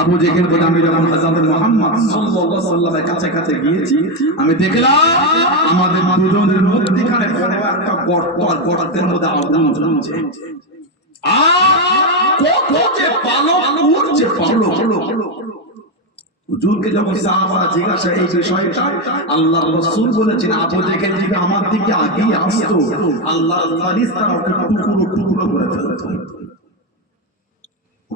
আবু বলে, আমি যখন সাল্লাল্লাহু কাছে কাছে গিয়েছি, আমি দেখলাম আমাদের দুজনের মধ্যখানে একটা গর্ত আর গর্তের মধ্যে যে হুজুরকে যখন সাহাবারা জিজ্ঞাসা এই বিষয়টা আল্লাহ রাসূল বলেছেন, আবু জেহেল দিকে আমার দিকে আগেই আসতো। ওকে টুকরো টুকরো করে ফেলতো।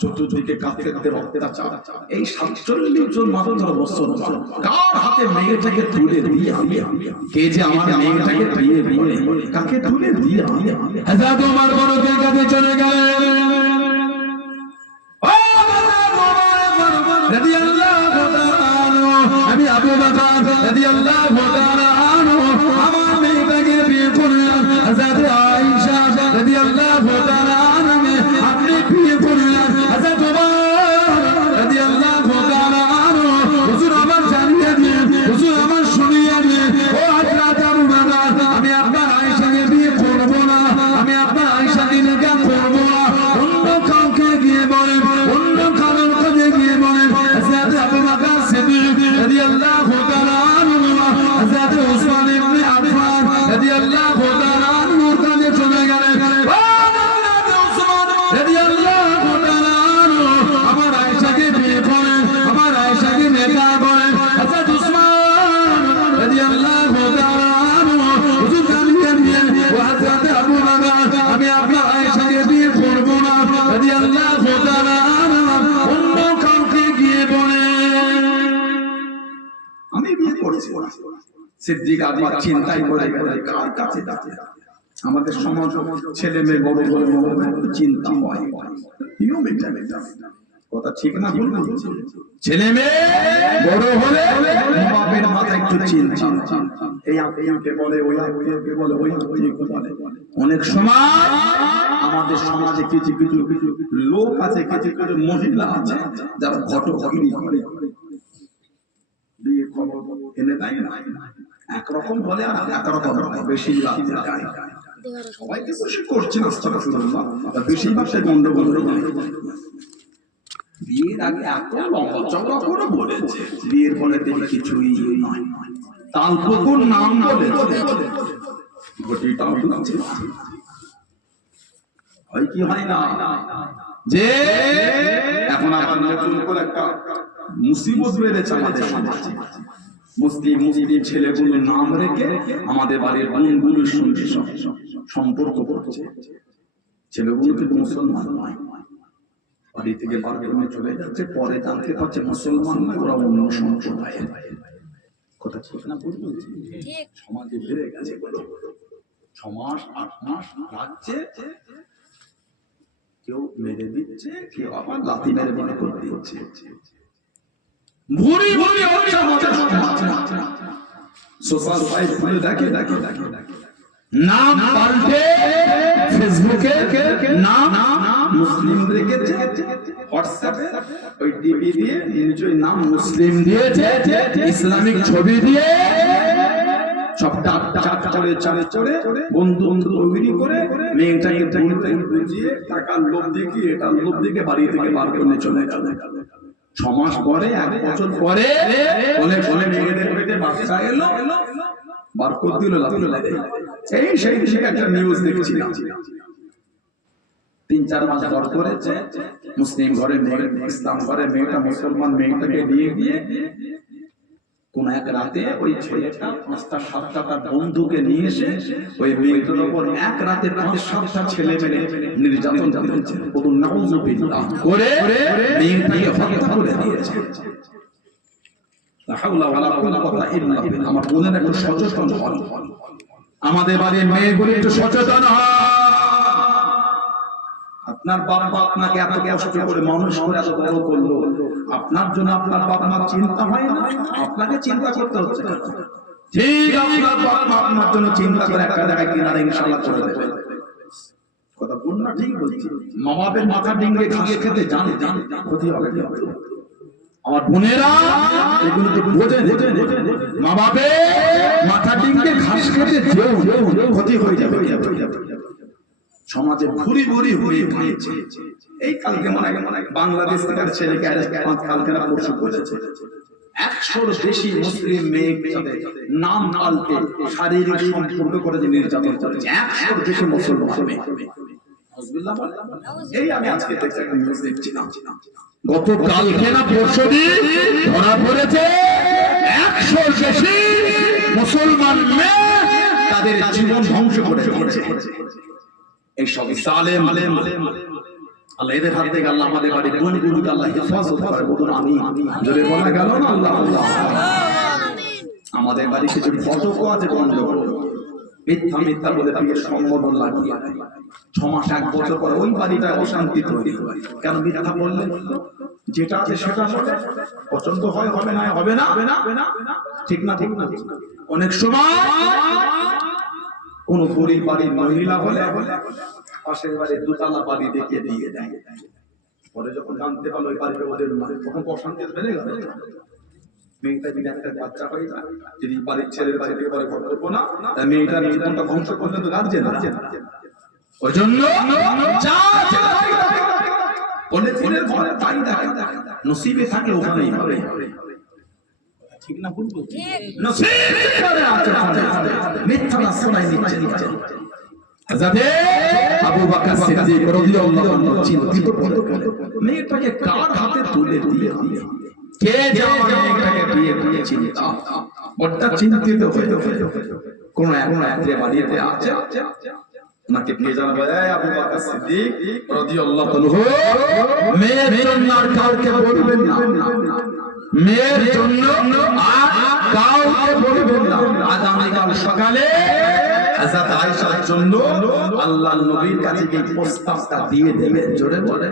চতুর্দিকে কাফেরদের অত্যাচার। এই 47 জন মাত্র বছর কার হাতে মেয়েটাকে তুলে দিয়ে আমি কাকে তুলে দিয়ে চলে গেলেন। রাদিয়াল্লাহু তাআলা সিদ্দিক কার কাছে আমাদের সমাজ ছেলে মেয়ে বড় বড় চিন্তা হয়। কথা ঠিক না ছেলে মেয়ে একটু চিন্তা। বলে, ওই বলে, ওই অনেক সময় আমাদের সমাজে কিছু কিছু কিছু লোক আছে, কিছু কিছু মহিলা আছে, যারা খবর এনে না। একরকম বলে আর একরকম বেশি সবাইকে করছে না বেশিরভাগ সে গন্ডগোল বিয়ের আগে এত লম্বা করে বলেছে বিয়ের পরে কিছুই নয়। তাল পুকুর নাম বলেছে। ঘটিটাও শুনছে হয় কি হয় না? যে এখন নতুন করে একটা মুসিবত বেড়েছে আমাদের সমাজে। মুসলিম মুসলিম ছেলেগুলো নাম রেখে আমাদের বাড়ির বোনগুলোর সঙ্গে সম্পর্ক করছে। ছেলেগুলো কিন্তু মুসলমান নয় বাড়ি থেকে বার করে চলে যাচ্ছে পরে জানতে পারছে মুসলমান নয় ওরা অন্য সম্প্রদায়ের। কথা ঠিক না বলছি? সমাজে বেড়ে গেছে। ছ মাস আট মাস লাগছে। কেউ মেরে দিচ্ছে কেউ আবার লাথি মেরে মনে করে দিচ্ছে। ভুরি ভুরি হচ্ছে দেখে দেখে দেখে নাম পাল্টে ফেসবুকে, নাম মুসলিম রেখেছে। হোয়াটসঅ্যাপে ওই ডিপি দিয়ে নাম মুসলিম দিয়েছে। ইসলামিক ছবি দিয়ে সব করে চালে চড়ে বন্ধু টাকার লোভ দেখিয়ে এটার লোভ দেখে বাড়ি থেকে বার করে চলে গেল। ছ মাস পরে, এক বছর পরে বলে বলে বাচ্চা এলো বার করে দিল এই সেই একটা নিউজ দেখছিলাম। তিন, চার মাস পর করেছে, মুসলিম ঘরে ইসলাম ঘরে, মেয়েটা মুসলমান, মেয়েটাকে দিয়ে দিয়ে কোন এক রাতে ওই ছেলেটা পাঁচটা সাতটা তার বন্ধুকে নিয়ে এসে ওই মেয়েটার উপর এক রাতে পাঁচ সাতটা ছেলে মেয়ে নির্যাতন করেছে। বলুন নাউজুবিল্লাহ। করে মেয়েটাকে হত্যা করে দিয়েছে। আমার বোনেরা একটু সচেতন হন। আমাদের বাড়ির মেয়েগুলো একটু সচেতন হন। আপনার বাবা আপনাকে এত কষ্ট করে মানুষ করে এত বড় করল। আপনার জন্য আপনার বাবা মার চিন্তা হয় না, আপনাকে চিন্তা করতে হচ্ছে। ঠিক আপনার বাবা মা আপনার জন্য চিন্তা করে একটা জায়গায় কিনারে ইনশাআল্লাহ চলে দেবে। কথা বল না, ঠিক বলছি। মা বাপের মাথা ডিঙ্গে ঘাস খেতে জানে জানে ক্ষতি হবে? আমার বোনেরা, এগুলো তো বোঝেন মা বাপে মাথা ডিঙ্গে ঘাস খেতে যেও ক্ষতি যাবে হয়ে যাবে। সমাজে ভুরি ভুরি হয়ে গিয়েছে এই কালকে মনে হয় বাংলাদেশ থেকে ছেলেকে কালকে পরশু করেছে একশোর বেশি মুসলিম মেয়েকে নাম পাল্টে শারীরিক করে যে নির্যাতন করেছে একশোর বেশি মুসলমান মেয়ে। এই আমি আজকে দেখছিলাম। গত কালকে না পরশু ধরা পড়েছে একশো বেশি মুসলমান মেয়ে তাদের জীবন ধ্বংস করে এই সব সালেম আল্লাহ এদের হাত থেকে আল্লাহ আমাদের বাড়ি গুণগুলোকে আল্লাহ হেফাজত করে বলুন আমি যদি বলা গেল না আল্লাহ? আল্লাহ আমাদের বাড়ি কিছু ফটকও আছে বন্ধ মিথ্যা মিথ্যা বলে বিয়ের সম্বোধন লাগিয়ে ছ মাস, এক বছর পর ওই বাড়িটা অশান্তি তৈরি হয়। কেন মিথ্যা বললে? যেটা আছে সেটা বলে। পছন্দ হয়, হবে না, হবে হবে না, ঠিক না ঠিক না। অনেক সময় কোন গরিব বাড়ির মহিলা হলে পাশের বাড়ির দুতলা বাড়ি দেখিয়ে দিয়ে দেয়। পরে যখন জানতে পারল ওই বাড়িতে ওদের নয় তখন অশান্তি বেড়ে গেল। মেয়েটা যদি একটা বাচ্চা হয়ে যায়, যদি বাড়ির ছেলের বাড়ি থেকে পরে ঘর করব না তা মেয়েটার জীবনটা ধ্বংস করলে তো গার্জেন ওই জন্য যা যা বলে ছেলের ঘরে তাই দেখা নসিবে থাকে ওখানেই ঠিক না ভুল বলছি? নসিবে করে আছে ওখানে। মিথ্যা না শোনাই নিচ্ছে। নিচ্ছে আবু বকর সিদ্দিক রাদিয়াল্লাহু আনহু চিন্তিত করে। মেয়েটাকে কার হাতে তুলে দিয়ে দিয়ে কে যে মেয়েটাকে বিয়ে করেছিল বড়টা চিন্তিত হয়ে কোন এখন রাত্রে বাড়িতে আছে? নাকি কে জানাবে? এই আবু বকর সিদ্দিক রাদিয়াল্লাহু আনহু। মেয়ের জন্য আর কাউকে বলবেন না। মেয়ের জন্য আর কাউকে বলবেন না। আগামীকাল সকালে হযরত আয়েশার জন্য আল্লাহ নবীর কাছে প্রস্তাবটা দিয়ে দেবেন জোরে বলে।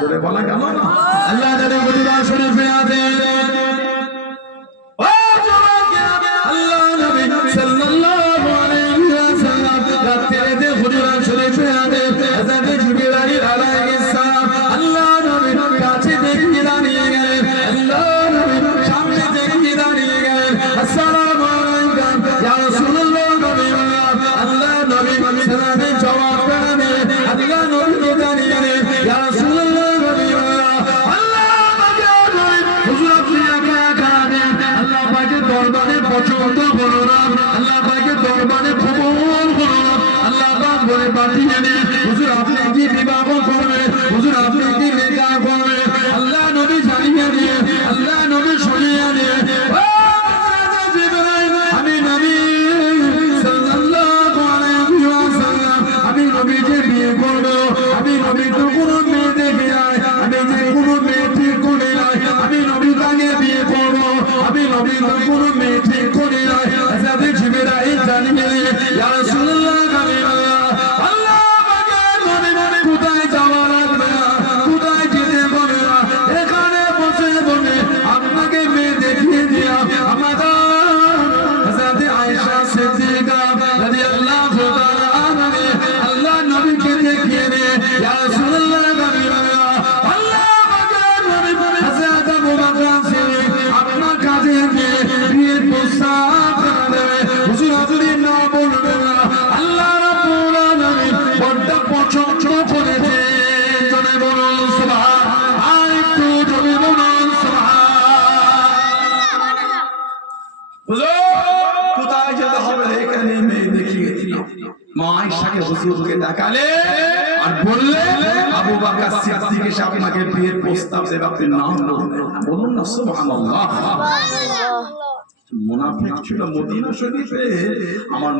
জোরে বলা কেন না? আল্লাহ কুরআন শরীফে আছে পছন্দ করো না আল্লাহ পাকের দরবারে কবুল করো না আল্লাহ পাক বলে পাঠিয়ে দেন। হুজুর, আপনি কি বিবাহ কোথায় যেতে হবে এখানে মেয়ে দেখিয়ে দিল মা হুজুরকে দেখালে আর বললে আবু বকর সিদ্দিক এসে আপনাকে বিয়ের প্রস্তাব দেবে আপনি নাম না। বলুন। না সুবহানাল্লাহ। মুনাফিক ছিল মদিনা শরীফে। আমার